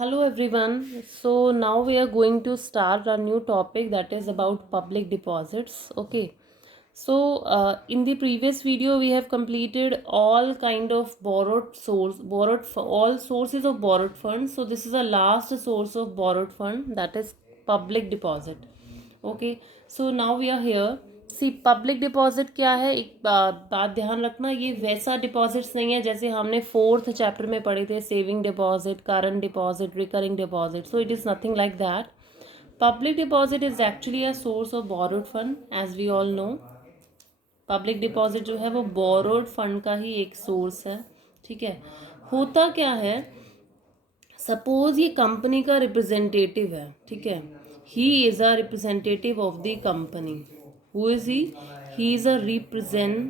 Hello everyone. So now we are going to start a new topic that is about public deposits. Okay. So in the previous video we have completed all kind of all sources of borrowed funds. So this is the last source of borrowed fund, that is public deposit. Okay so now we are here see public deposit क्या है। एक बात ध्यान रखना, ये वैसा deposits नहीं है जैसे हमने 4th चैप्टर में पढ़े थे, saving deposit, current deposit, recurring deposit. So it is nothing like that. Public deposit is actually a source of borrowed fund, as we all know. Public deposit जो है वो बोरोड फंड का ही एक source है। ठीक है, होता क्या है, सपोज ये कंपनी का रिप्रेजेंटेटिव है। ठीक है, he is a representative of the company. Who is he is a representative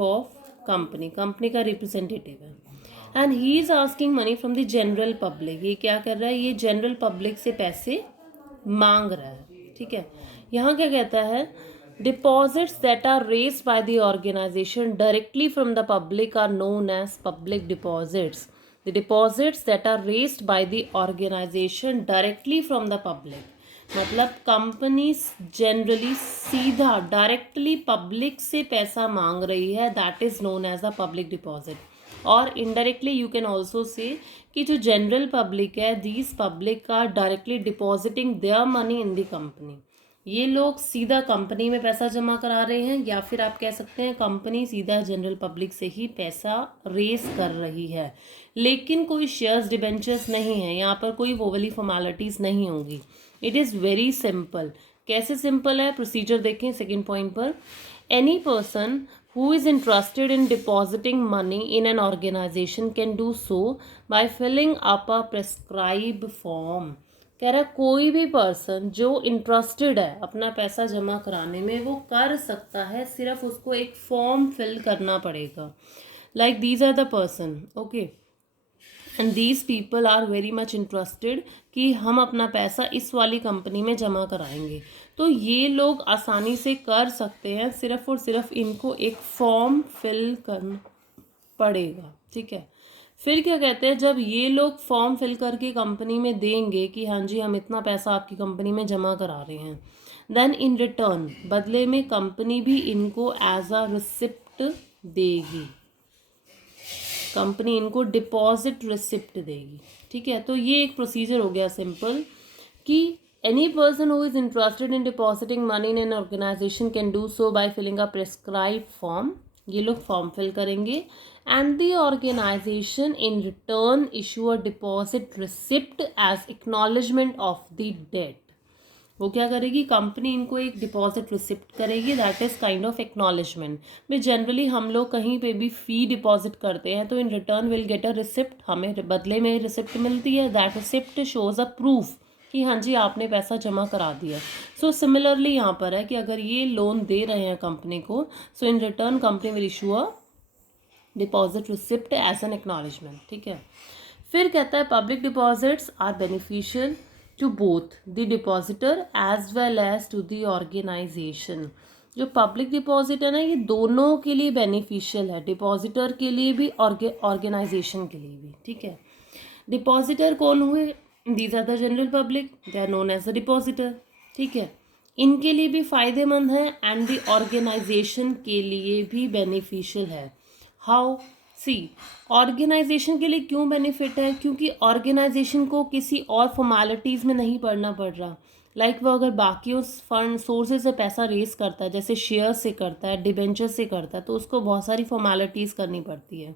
of company, company का रिप्रेजेंटेटिव है। And he is asking money from the general public. ये क्या कर रहा है, ये जनरल पब्लिक से पैसे मांग रहा है। ठीक है, यहाँ क्या कहता है, deposits that are raised by the organisation directly from the public are known as public deposits. The deposits that are raised by the organization directly from the public, मतलब कंपनी जनरली सीधा डायरेक्टली पब्लिक से पैसा मांग रही है, that is known as a public deposit. और indirectly you can also say कि जो जनरल पब्लिक है, these public are directly depositing their money in the company. ये लोग सीधा कंपनी में पैसा जमा करा रहे हैं, या फिर आप कह सकते हैं कंपनी सीधा जनरल पब्लिक से ही पैसा रेस कर रही है। लेकिन कोई शेयर्स डिबेंचर्स नहीं है, यहाँ पर कोई वो वाली फॉर्मेलिटीज़ नहीं होंगी। It is very simple. कैसे सिंपल है, प्रोसीजर देखें सेकेंड पॉइंट पर। Any person who is interested in depositing money in an organization can do so by filling up a prescribed form। कह रहा कोई भी पर्सन जो इंटरेस्टेड है अपना पैसा जमा कराने में, वो कर सकता है, सिर्फ उसको एक फॉर्म फिल करना पड़ेगा। Like these are the person, okay, and these people are very much interested कि हम अपना पैसा इस वाली कंपनी में जमा कराएंगे। तो ये लोग आसानी से कर सकते हैं, सिर्फ और सिर्फ इनको एक फॉर्म फिल करना पड़ेगा। ठीक है, फिर क्या कहते हैं, जब ये लोग फॉर्म फिल करके कंपनी में देंगे कि हाँ जी हम इतना पैसा आपकी कंपनी में जमा करा रहे हैं, देन इन रिटर्न बदले में कंपनी भी इनको एज अ रिसिप्ट देगी, कंपनी इनको डिपॉजिट रिसिप्ट देगी। ठीक है, तो ये एक प्रोसीजर हो गया सिंपल कि any person who is interested in depositing money in an organisation can do so by filling a prescribe form. ये लोग फॉर्म फिल करेंगे and the organisation in return issue a deposit receipt as acknowledgement of the debt. वो क्या करेगी, company इनको एक deposit receipt करेगी, that is kind of acknowledgement. में जनरली हम लोग कहीं पे भी फ़ी डिपॉजिट करते हैं तो in return will get a receipt, हमें बदले में रिसिप्ट मिलती है। That receipt shows a proof कि हाँ जी आपने पैसा जमा करा दिया। सो सिमिलरली यहाँ पर है कि अगर ये लोन दे रहे हैं कंपनी को, so in return company will issue a deposit receipt as an acknowledgement. ठीक है, फिर कहता है public deposits are beneficial to both the depositor as well as to the organisation. जो पब्लिक डिपॉजिट है ना, ये दोनों के लिए बेनिफिशियल है, डिपॉजिटर के लिए भी ऑर्गेनाइजेशन के लिए भी। ठीक है, डिपॉजिटर कौन हुए, these are the general public, they are known as the depositor. ठीक है, इनके लिए भी फ़ायदेमंद है एंड द ऑर्गेनाइजेशन के लिए भी बेनिफिशियल है। हाउ, सी, ऑर्गेनाइजेशन के लिए क्यों बेनिफिट है, क्योंकि ऑर्गेनाइजेशन को किसी और फॉर्मेलिटीज़ में नहीं पड़ना पड़ रहा। लाइक वो अगर बाकी उस फंड सोर्सेज से पैसा रेस करता है, जैसे शेयर से करता है, डिबेंचर से करता है, तो उसको बहुत सारी फॉर्मेलिटीज़ करनी पड़ती है।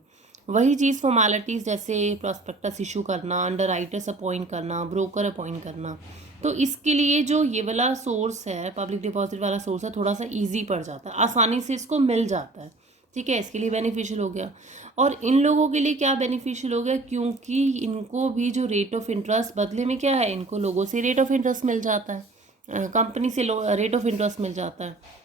वही चीज़ फॉर्मेलिटीज़ जैसे प्रॉस्पेक्टस इशू करना, अंडर राइटर्स अपॉइंट करना, ब्रोकर अपॉइंट करना, तो इसके लिए जो ये वाला सोर्स है, पब्लिक डिपॉजिट वाला सोर्स है, थोड़ा सा ईजी पड़ जाता है, आसानी से इसको मिल जाता है। ठीक है, इसके लिए बेनिफिशियल हो गया। और इन लोगों के लिए क्या बेनिफिशियल हो गया, क्योंकि इनको भी जो रेट ऑफ इंटरेस्ट बदले में क्या है, इनको लोगों से रेट ऑफ इंटरेस्ट मिल जाता है, कंपनी से रेट ऑफ इंटरेस्ट मिल जाता है।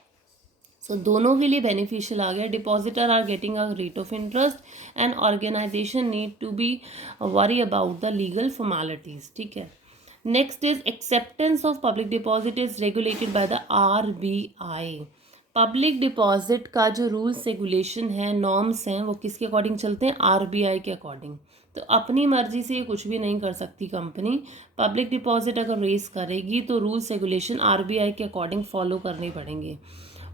सो दोनों के लिए बेनिफिशियल आ गया। Depositor are getting a rate of interest and organisation need to be worry about the legal formalities. ठीक है, next is acceptance of public deposit is regulated by the RBI। पब्लिक डिपॉजिट का जो रूल्स रेगुलेशन है, norms हैं, वो किसके अकॉर्डिंग चलते हैं, RBI के अकॉर्डिंग। तो अपनी मर्जी से ये कुछ भी नहीं कर सकती कंपनी। पब्लिक डिपॉजिट अगर रेस करेगी तो रूल्स रेगुलेशन आरबीआई के अकॉर्डिंग फॉलो करने पड़ेंगे।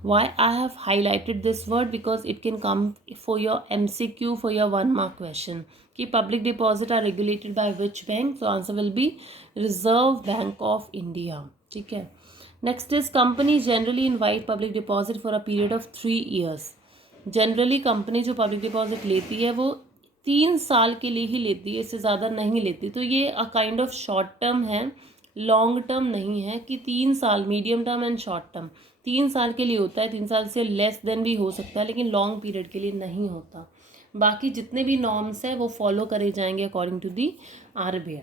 Why I have highlighted this word because it can come for your MCQ for your 1 mark question कि public deposit are regulated by which bank? So answer will be Reserve Bank of India. ठीक है। Next is companies generally invite public deposit for a period of 3 years. Generally company जो public deposit लेती है वो 3 साल के लिए ही लेती है, इससे ज़्यादा नहीं लेती। तो ये a kind of short term है, लॉन्ग टर्म नहीं है कि 3 साल, medium term and short term 3 साल के लिए होता है, 3 साल से लेस देन भी हो सकता है, लेकिन लॉन्ग पीरियड के लिए नहीं होता। बाकी जितने भी नॉर्म्स हैं वो फॉलो करे जाएंगे according to the RBI.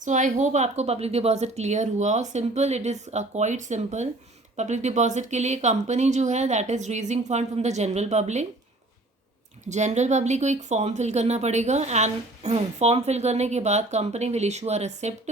So I hope आपको पब्लिक डिपॉजिट क्लियर हुआ। और simple, it is quite simple. Public deposit के लिए कंपनी जो है that is raising fund from the general public. General public को एक फॉर्म फिल करना पड़ेगा एंड फॉर्म फिल करने के बाद company will issue a receipt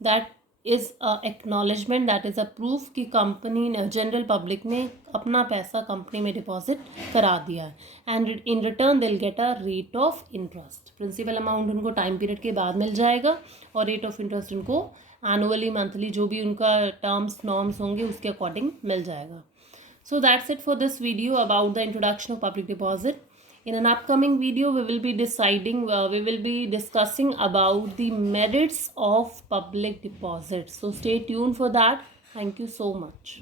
that is acknowledgement, that is a proof कि कंपनी ने, जनरल पब्लिक ने अपना पैसा कंपनी में डिपॉजिट करा दिया है and in return they'll get a rate of interest. Principal amount उनको टाइम पीरियड के बाद मिल जाएगा और रेट ऑफ इंटरेस्ट उनको एनुअली, मंथली, जो भी उनका टर्म्स नॉर्म्स होंगे उसके अकॉर्डिंग मिल जाएगा। So that's it for this video about the introduction of public deposit. In an upcoming video, we will be discussing about the merits of public deposit. So stay tuned for that. Thank you so much.